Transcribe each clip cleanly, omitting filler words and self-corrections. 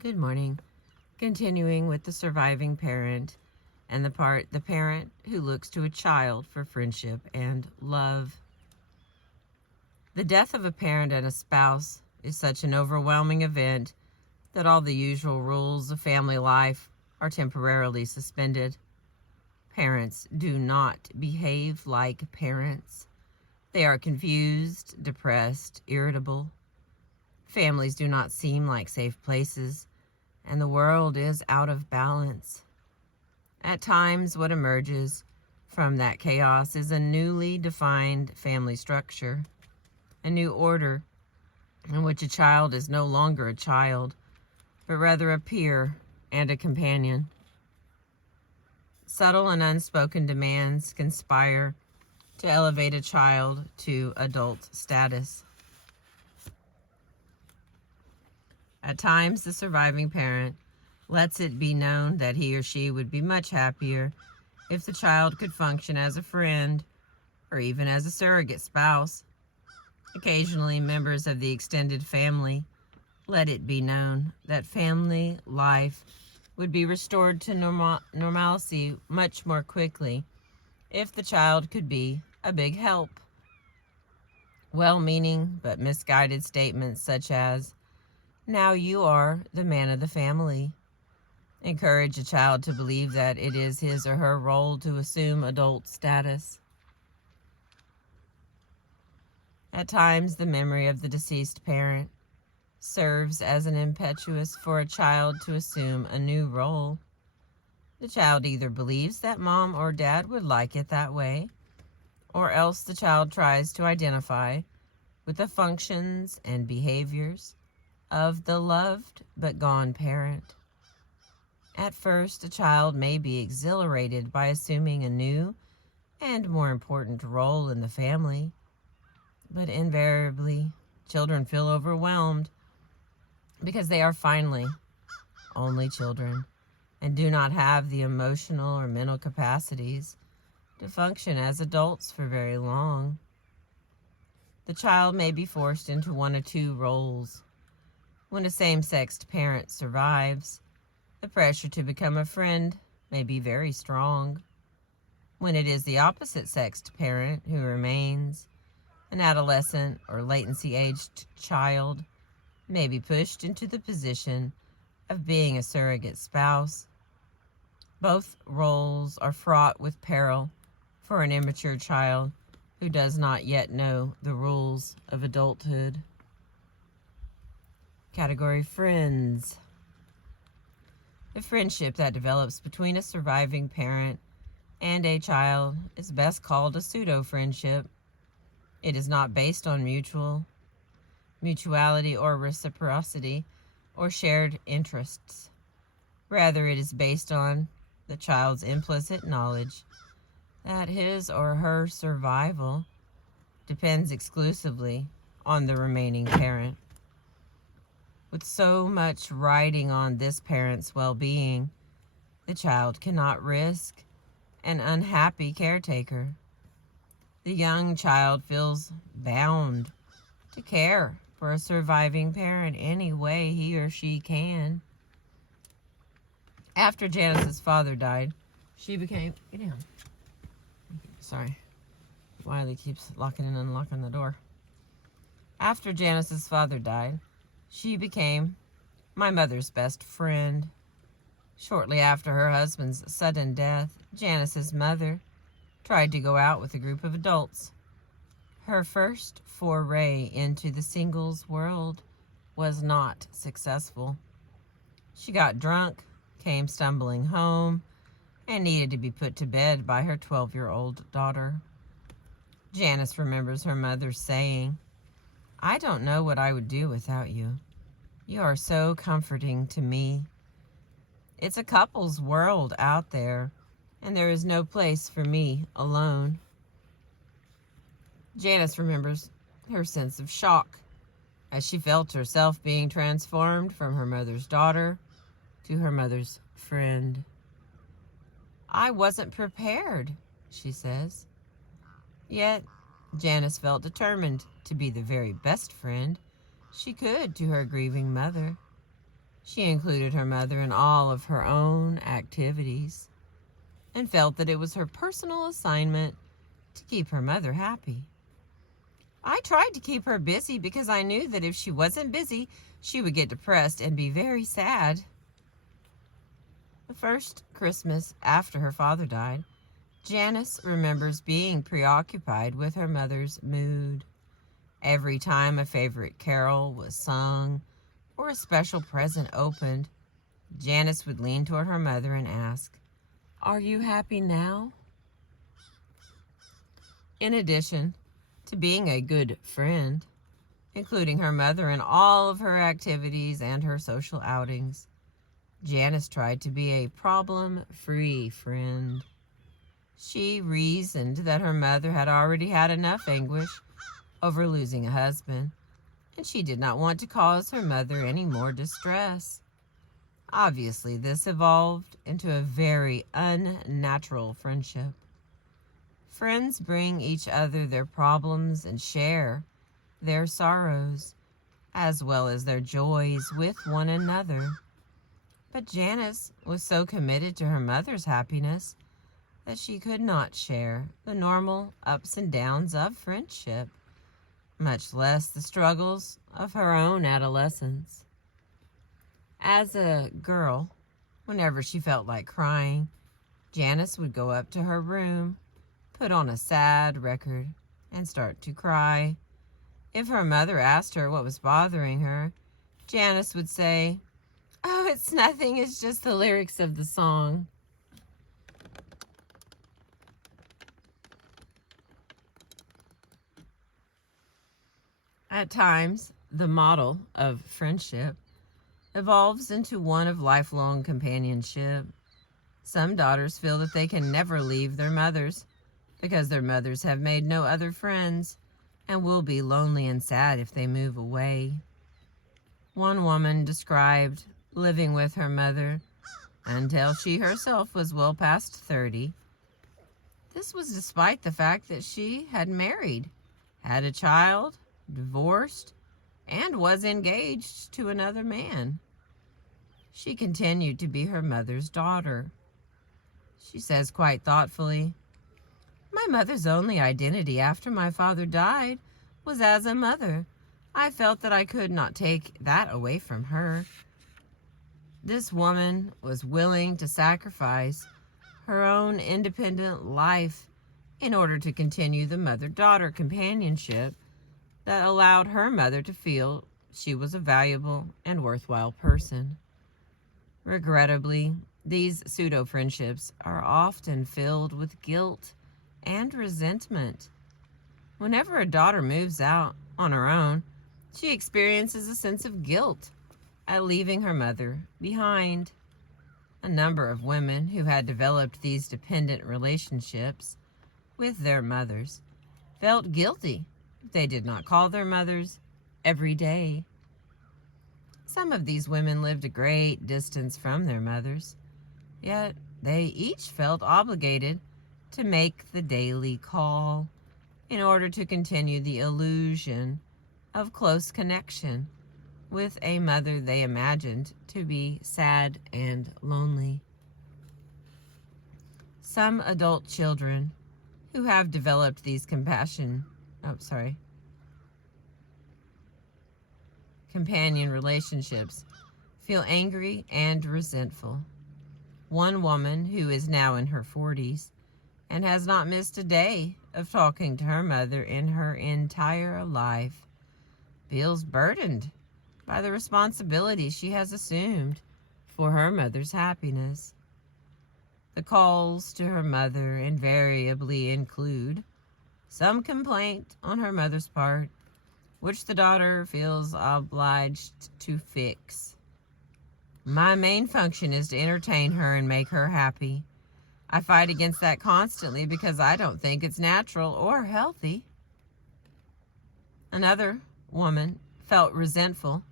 Good morning. Continuing with the surviving parent and the parent who looks to a child for friendship and love. The death of a parent and a spouse is such an overwhelming event that all the usual rules of family life are temporarily suspended. Parents do not behave like parents. They are confused, depressed, irritable. Families do not seem like safe places, and the world is out of balance. At times, what emerges from that chaos is a newly defined family structure, a new order in which a child is no longer a child, but rather a peer and a companion. Subtle and unspoken demands conspire to elevate a child to adult status. At times, the surviving parent lets it be known that he or she would be much happier if the child could function as a friend or even as a surrogate spouse. Occasionally, members of the extended family let it be known that family life would be restored to normalcy much more quickly if the child could be a big help. Well-meaning but misguided statements such as, "Now you are the man of the family," encourage a child to believe that it is his or her role to assume adult status. At times, the memory of the deceased parent serves as an impetus for a child to assume a new role. The child either believes that mom or dad would like it that way, or else the child tries to identify with the functions and behaviors of the loved but gone parent. At first, a child may be exhilarated by assuming a new and more important role in the family, but invariably, children feel overwhelmed because they are finally only children and do not have the emotional or mental capacities to function as adults for very long. The child may be forced into one of two roles. When a same-sexed parent survives, the pressure to become a friend may be very strong. When it is the opposite-sexed parent who remains, an adolescent or latency-aged child may be pushed into the position of being a surrogate spouse. Both roles are fraught with peril for an immature child who does not yet know the rules of adulthood. Category friends. The friendship that develops between a surviving parent and a child is best called a pseudo-friendship. It is not based on mutuality or reciprocity or shared interests. Rather, it is based on the child's implicit knowledge that his or her survival depends exclusively on the remaining parent. With so much riding on this parent's well-being, the child cannot risk an unhappy caretaker. The young child feels bound to care for a surviving parent any way he or she can. After Janice's father died, she became... Get down. Sorry. Wiley keeps locking and unlocking the door. After Janice's father died, she became my mother's best friend. Shortly after her husband's sudden death, Janice's mother tried to go out with a group of adults. Her first foray into the singles world was not successful. She got drunk, came stumbling home, and needed to be put to bed by her 12-year-old daughter. Janice remembers her mother saying, "I don't know what I would do without you. You are so comforting to me. It's a couple's world out there, and there is no place for me alone." Janice remembers her sense of shock as she felt herself being transformed from her mother's daughter to her mother's friend. "I wasn't prepared," she says. Yet, Janice felt determined to be the very best friend she could to her grieving mother. She included her mother in all of her own activities and felt that it was her personal assignment to keep her mother happy. I tried to keep her busy because I knew that if she wasn't busy, she would get depressed and be very sad. The first Christmas after her father died, Janice remembers being preoccupied with her mother's mood. Every time a favorite carol was sung or a special present opened, Janice would lean toward her mother and ask, "Are you happy now?" In addition to being a good friend, including her mother in all of her activities and her social outings, Janice tried to be a problem-free friend. She reasoned that her mother had already had enough anguish over losing a husband, and she did not want to cause her mother any more distress. Obviously, this evolved into a very unnatural friendship. Friends bring each other their problems and share their sorrows, as well as their joys with one another. But Janice was so committed to her mother's happiness that she could not share the normal ups and downs of friendship, much less the struggles of her own adolescence. As a girl, whenever she felt like crying, Janice would go up to her room, put on a sad record, and start to cry. If her mother asked her what was bothering her, Janice would say, "Oh, it's nothing, it's just the lyrics of the song." At times, the model of friendship evolves into one of lifelong companionship. Some daughters feel that they can never leave their mothers because their mothers have made no other friends and will be lonely and sad if they move away. One woman described living with her mother until she herself was well past 30. This was despite the fact that she had married, had a child, divorced, and was engaged to another man. She continued to be her mother's daughter. She says quite thoughtfully, "My mother's only identity after my father died was as a mother. I felt that I could not take that away from her." This woman was willing to sacrifice her own independent life in order to continue the mother-daughter companionship that allowed her mother to feel she was a valuable and worthwhile person. Regrettably, these pseudo-friendships are often filled with guilt and resentment. Whenever a daughter moves out on her own, she experiences a sense of guilt at leaving her mother behind. A number of women who had developed these dependent relationships with their mothers felt guilty if they did not call their mothers every day. Some of these women lived a great distance from their mothers, yet they each felt obligated to make the daily call in order to continue the illusion of close connection with a mother they imagined to be sad and lonely. Some adult children who have developed these companion relationships feel angry and resentful. One woman who is now in her 40s and has not missed a day of talking to her mother in her entire life feels burdened by the responsibility she has assumed for her mother's happiness. The calls to her mother invariably include some complaint on her mother's part, which the daughter feels obliged to fix. "My main function is to entertain her and make her happy. I fight against that constantly because I don't think it's natural or healthy." Another woman felt resentful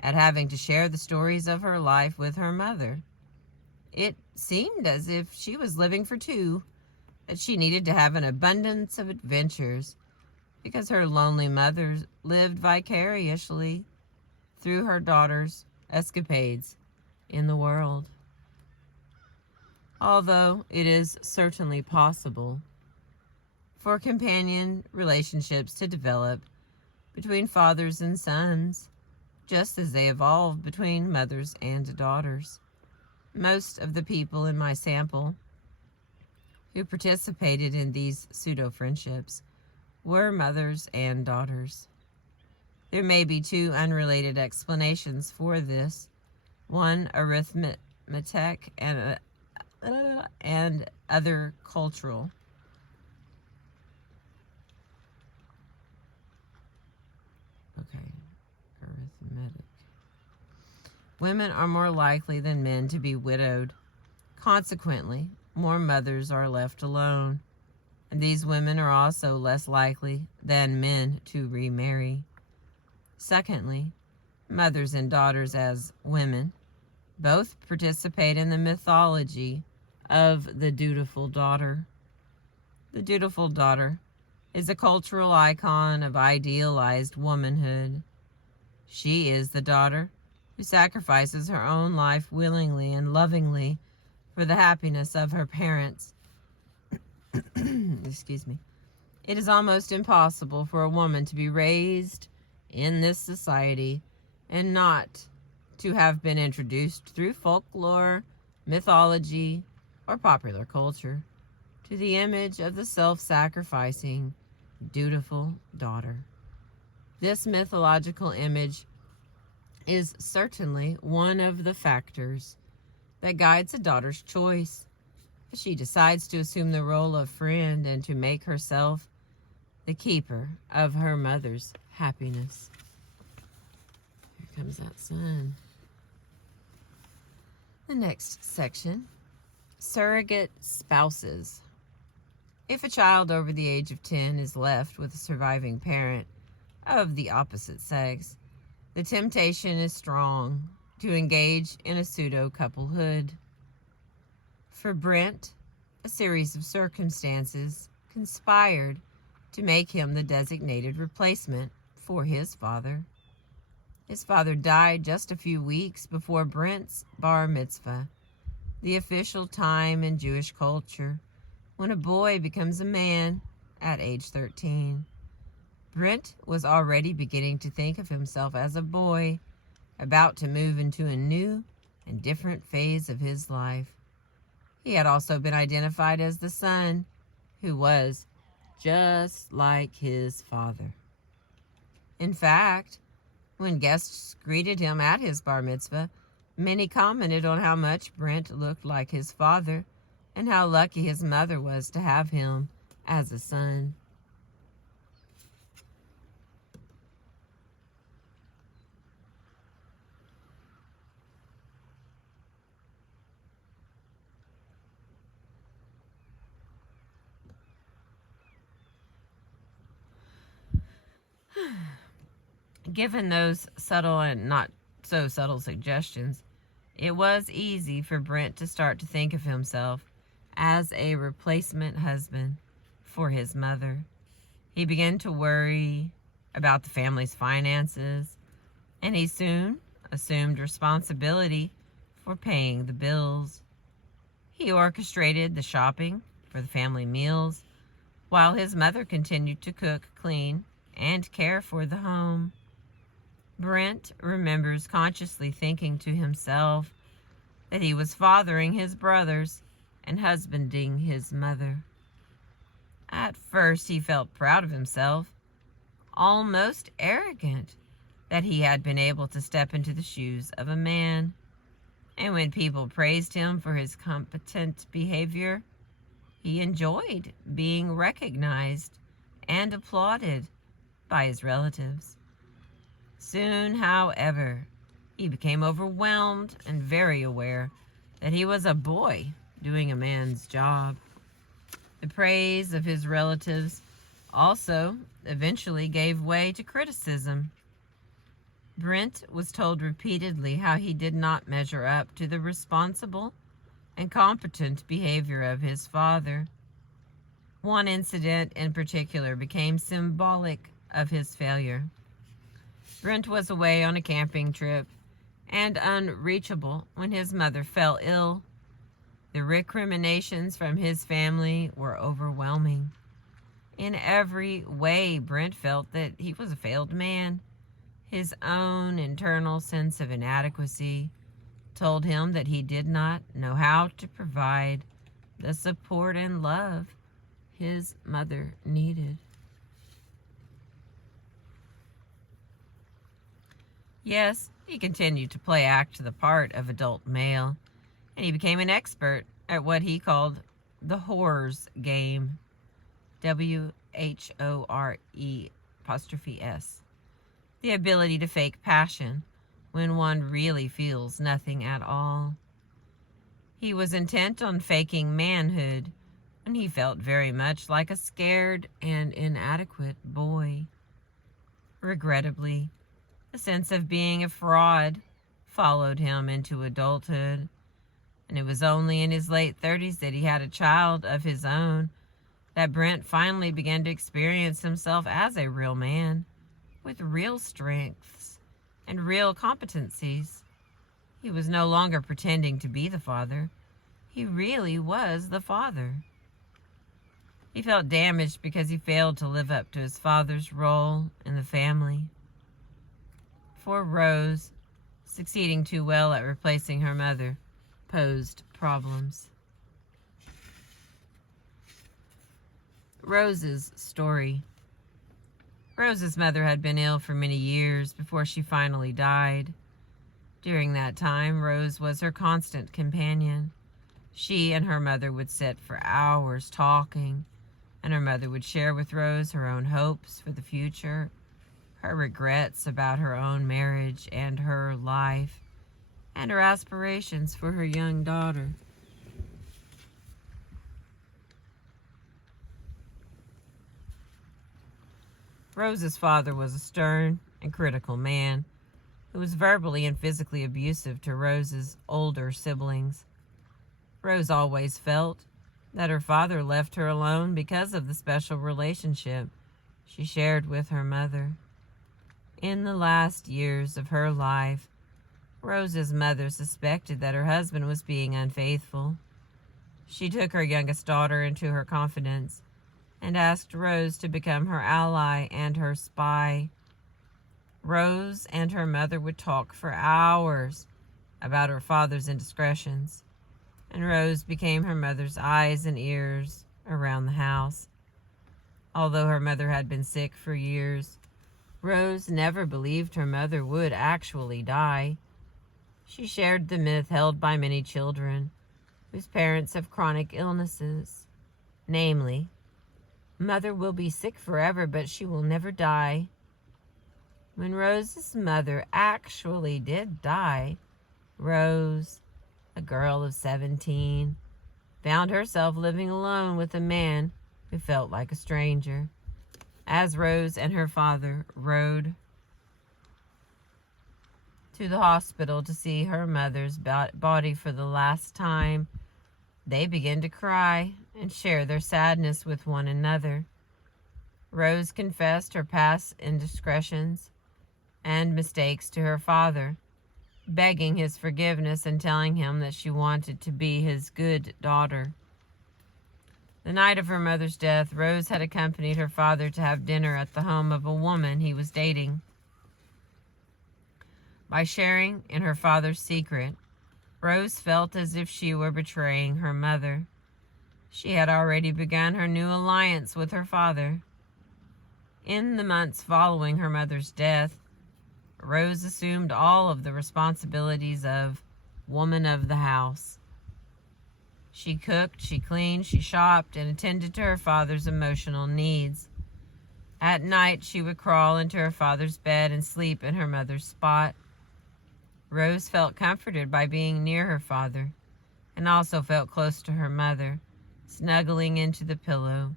at having to share the stories of her life with her mother. It seemed as if she was living for two, that she needed to have an abundance of adventures because her lonely mother lived vicariously through her daughters escapades in the world. Although it is certainly possible for companion relationships to develop between fathers and sons, just as they evolved between mothers and daughters. Most of the people in my sample who participated in these pseudo-friendships were mothers and daughters. There may be two unrelated explanations for this. One, arithmetic, and other cultural. Okay, arithmetic. Women are more likely than men to be widowed. Consequently, more mothers are left alone, and these women are also less likely than men to remarry. Secondly, mothers and daughters as women both participate in the mythology of the dutiful daughter. The dutiful daughter is a cultural icon of idealized womanhood. She is the daughter who sacrifices her own life willingly and lovingly for the happiness of her parents. Excuse me. It is almost impossible for a woman to be raised in this society and not to have been introduced through folklore, mythology, or popular culture to the image of the self-sacrificing, dutiful daughter. This mythological image is certainly one of the factors that guides a daughter's choice as she decides to assume the role of friend and to make herself the keeper of her mother's happiness. Here comes that sun. The next section, surrogate spouses. If a child over the age of 10 is left with a surviving parent of the opposite sex, the temptation is strong to engage in a pseudo-couplehood. For Brent, a series of circumstances conspired to make him the designated replacement for his father. His father died just a few weeks before Brent's bar mitzvah, the official time in Jewish culture when a boy becomes a man at age 13. Brent was already beginning to think of himself as a boy, about to move into a new and different phase of his life. He had also been identified as the son, who was just like his father. In fact, when guests greeted him at his bar mitzvah, many commented on how much Brent looked like his father and how lucky his mother was to have him as a son. Given those subtle and not so subtle suggestions, it was easy for Brent to start to think of himself as a replacement husband for his mother. He began to worry about the family's finances, and he soon assumed responsibility for paying the bills. He orchestrated the shopping for the family meals, while his mother continued to cook, clean, and care for the home. Brent remembers consciously thinking to himself that he was fathering his brothers and husbanding his mother. At first, he felt proud of himself, almost arrogant, that he had been able to step into the shoes of a man. And when people praised him for his competent behavior, he enjoyed being recognized and applauded by his relatives. Soon, however, he became overwhelmed and very aware that he was a boy doing a man's job. The praise of his relatives also eventually gave way to criticism. Brent was told repeatedly how he did not measure up to the responsible and competent behavior of his father. One incident in particular became symbolic of his failure. Brent was away on a camping trip and unreachable when his mother fell ill. The recriminations from his family were overwhelming. In every way, Brent felt that he was a failed man. His own internal sense of inadequacy told him that he did not know how to provide the support and love his mother needed. Yes, he continued to act the part of adult male, and he became an expert at what he called the whore's game. WHORE''S. The ability to fake passion when one really feels nothing at all. He was intent on faking manhood when he felt very much like a scared and inadequate boy. Regrettably, a sense of being a fraud followed him into adulthood, and it was only in his late 30s that he had a child of his own that Brent finally began to experience himself as a real man with real strengths and real competencies. He was no longer pretending to be the father. He really was the father. He felt damaged because he failed to live up to his father's role in the family. For Rose, succeeding too well at replacing her mother posed problems. Rose's story. Rose's mother had been ill for many years before she finally died. During that time, Rose was her constant companion. She and her mother would sit for hours talking, and her mother would share with Rose her own hopes for the future, her regrets about her own marriage and her life, and her aspirations for her young daughter. Rose's father was a stern and critical man who was verbally and physically abusive to Rose's older siblings. Rose always felt that her father left her alone because of the special relationship she shared with her mother. In the last years of her life, Rose's mother suspected that her husband was being unfaithful. She took her youngest daughter into her confidence and asked Rose to become her ally and her spy. Rose and her mother would talk for hours about her father's indiscretions, and Rose became her mother's eyes and ears around the house. Although her mother had been sick for years, Rose never believed her mother would actually die. She shared the myth held by many children whose parents have chronic illnesses, namely, Mother will be sick forever, but she will never die. When Rose's mother actually did die, Rose, a girl of 17, found herself living alone with a man who felt like a stranger. As Rose and her father rode to the hospital to see her mother's body for the last time, they began to cry and share their sadness with one another. Rose confessed her past indiscretions and mistakes to her father, begging his forgiveness and telling him that she wanted to be his good daughter. The night of her mother's death, Rose had accompanied her father to have dinner at the home of a woman he was dating. By sharing in her father's secret, Rose felt as if she were betraying her mother. She had already begun her new alliance with her father. In the months following her mother's death, Rose assumed all of the responsibilities of woman of the house. She cooked, she cleaned, she shopped, and attended to her father's emotional needs. At night, she would crawl into her father's bed and sleep in her mother's spot. Rose felt comforted by being near her father, and also felt close to her mother, snuggling into the pillow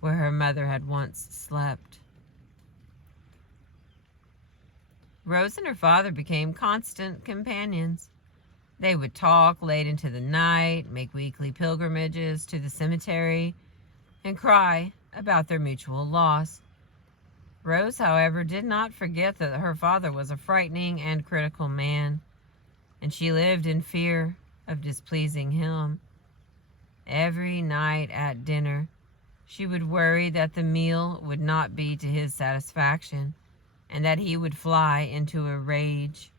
where her mother had once slept. Rose and her father became constant companions. They would talk late into the night, make weekly pilgrimages to the cemetery, and cry about their mutual loss. Rose, however, did not forget that her father was a frightening and critical man and she lived in fear of displeasing him. Every night at dinner, she would worry that the meal would not be to his satisfaction and that he would fly into a rage.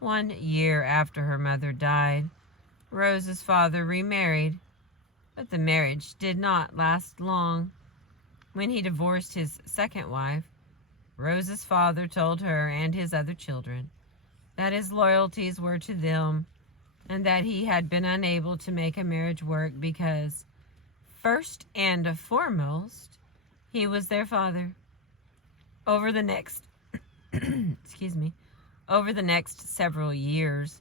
1 year after her mother died, Rose's father remarried, but the marriage did not last long. When he divorced his second wife, Rose's father told her and his other children that his loyalties were to them and that he had been unable to make a marriage work because, first and foremost, he was their father. Over the next over the next several years,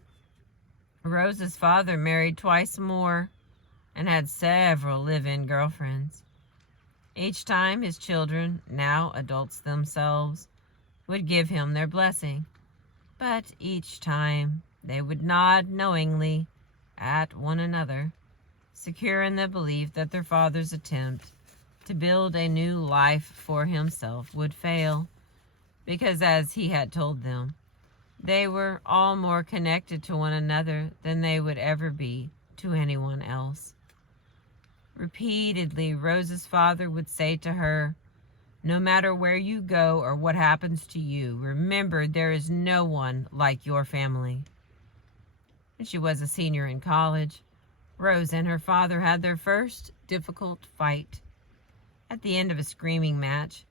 Rose's father married twice more and had several live-in girlfriends. Each time his children, now adults themselves, would give him their blessing, but each time they would nod knowingly at one another, secure in the belief that their father's attempt to build a new life for himself would fail, because as he had told them, they were all more connected to one another than they would ever be to anyone else. Repeatedly, Rose's father would say to her, "No matter where you go or what happens to you, remember there is no one like your family." When she was a senior in college, Rose and her father had their first difficult fight. At the end of a screaming match,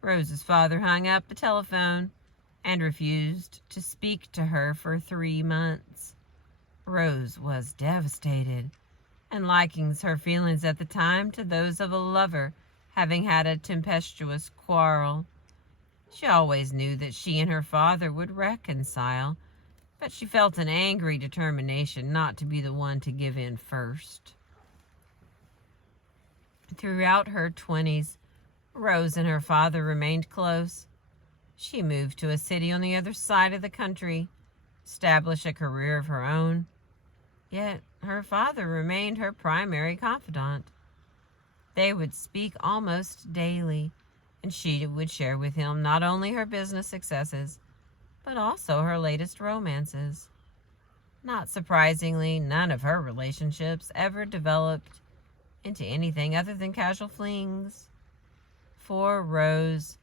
Rose's father hung up the telephone and refused to speak to her for 3 months. Rose was devastated and likens her feelings at the time to those of a lover having had a tempestuous quarrel. She always knew that she and her father would reconcile, but she felt an angry determination not to be the one to give in first. Throughout her 20s, Rose and her father remained close. She moved to a city on the other side of the country, established a career of her own, yet her father remained her primary confidant. They would speak almost daily, and she would share with him not only her business successes, but also her latest romances. Not surprisingly, none of her relationships ever developed into anything other than casual flings. For Rose,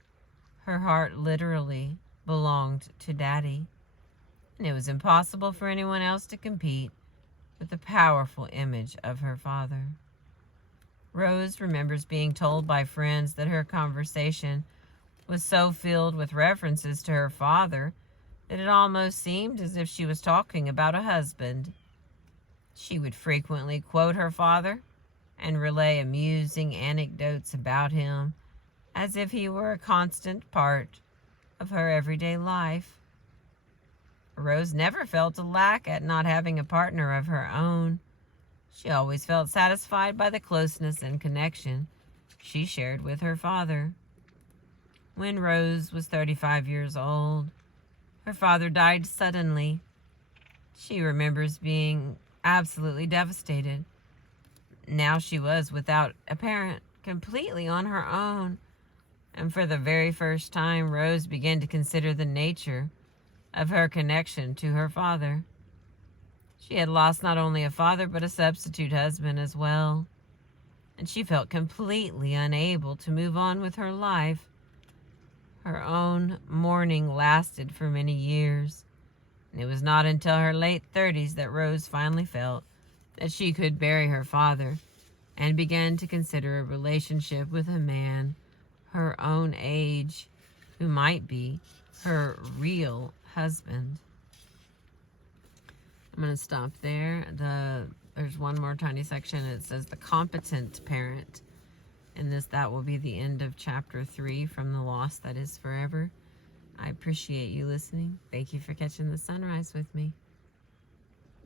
her heart literally belonged to Daddy, and it was impossible for anyone else to compete with the powerful image of her father. Rose remembers being told by friends that her conversation was so filled with references to her father that it almost seemed as if she was talking about a husband. She would frequently quote her father and relay amusing anecdotes about him as if he were a constant part of her everyday life. Rose never felt a lack at not having a partner of her own. She always felt satisfied by the closeness and connection she shared with her father. When Rose was 35 years old, her father died suddenly. She remembers being absolutely devastated. Now she was without a parent, completely on her own. And for the very first time, Rose began to consider the nature of her connection to her father. She had lost not only a father, but a substitute husband as well. And she felt completely unable to move on with her life. Her own mourning lasted for many years. And it was not until her late 30s that Rose finally felt that she could bury her father and began to consider a relationship with a man her own age who might be her real husband. I'm going to stop there. There's one more tiny section. It says the competent parent. And that will be the end of chapter 3 from The Loss That Is Forever. I appreciate you listening. Thank you for catching the sunrise with me.